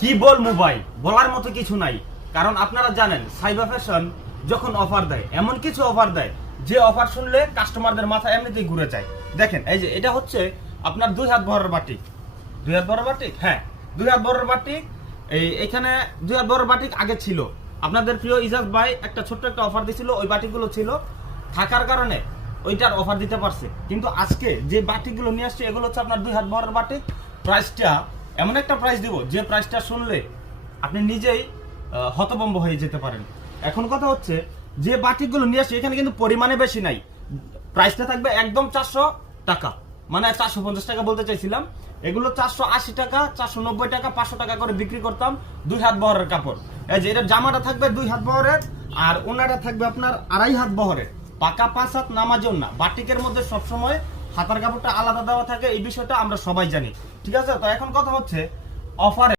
কি বলবো ভাই, বলার মতো কিছু নাই। কারণ আপনারা জানেন সাইবা ফ্যাশন যখন অফার দেয়, এমন কিছু অফার দেয় যে অফার শুনলে কাস্টমারদের মাথা এমনিতেই ঘুরে যায়। দেখেন এই যে এটা হচ্ছে আপনার 2 হাত বহরের বাটিক। 2 হাত বহরের বাটিক, হ্যাঁ 2 হাত বহরের বাটিক। এখানে 2 হাত বহরের বাটিক আগে ছিল, আপনাদের প্রিয় ইজাজ ভাই একটা ছোট্ট একটা অফার দিছিল, ওই বাটিকগুলো ছিল থাকার কারণে ওইটার অফার দিতে পারছে। কিন্তু আজকে যে বাটিকগুলো নিয়ে আসছে এগুলো হচ্ছে আপনার 2 হাত বহরের বাটিক। প্রাইসটা এমন একটা প্রাইস দিব যে প্রাইসটা শুনলে আপনি নিজেই হতভম্ব হয়ে যেতে পারেন। এখন কথা হচ্ছে যে বাটিকগুলো নিয়ে আসছে এখানে কিন্তু পরিমাণে বেশি নাই, প্রাইসটা থাকবে একদম 400 টাকা, মানে 450 টাকা বলতে চাইছিলাম। এগুলো 480 টাকা, 490 টাকা, 500 টাকা করে বিক্রি করতাম 2 হাত বহরের কাপড়। এই যে এটা জামাটা থাকবে 2 হাত বহরের, আর ওনাটা থাকবে আপনার 2.5 হাত বহরের, পাকা 5 হাত নামাজেও না। বাটিকের মধ্যে সবসময় হাতার কাপড়টা আলাদা দেওয়া থাকে, এই বিষয়টা আমরা সবাই জানি, ঠিক আছে? তো এখন কথা হচ্ছে অফারে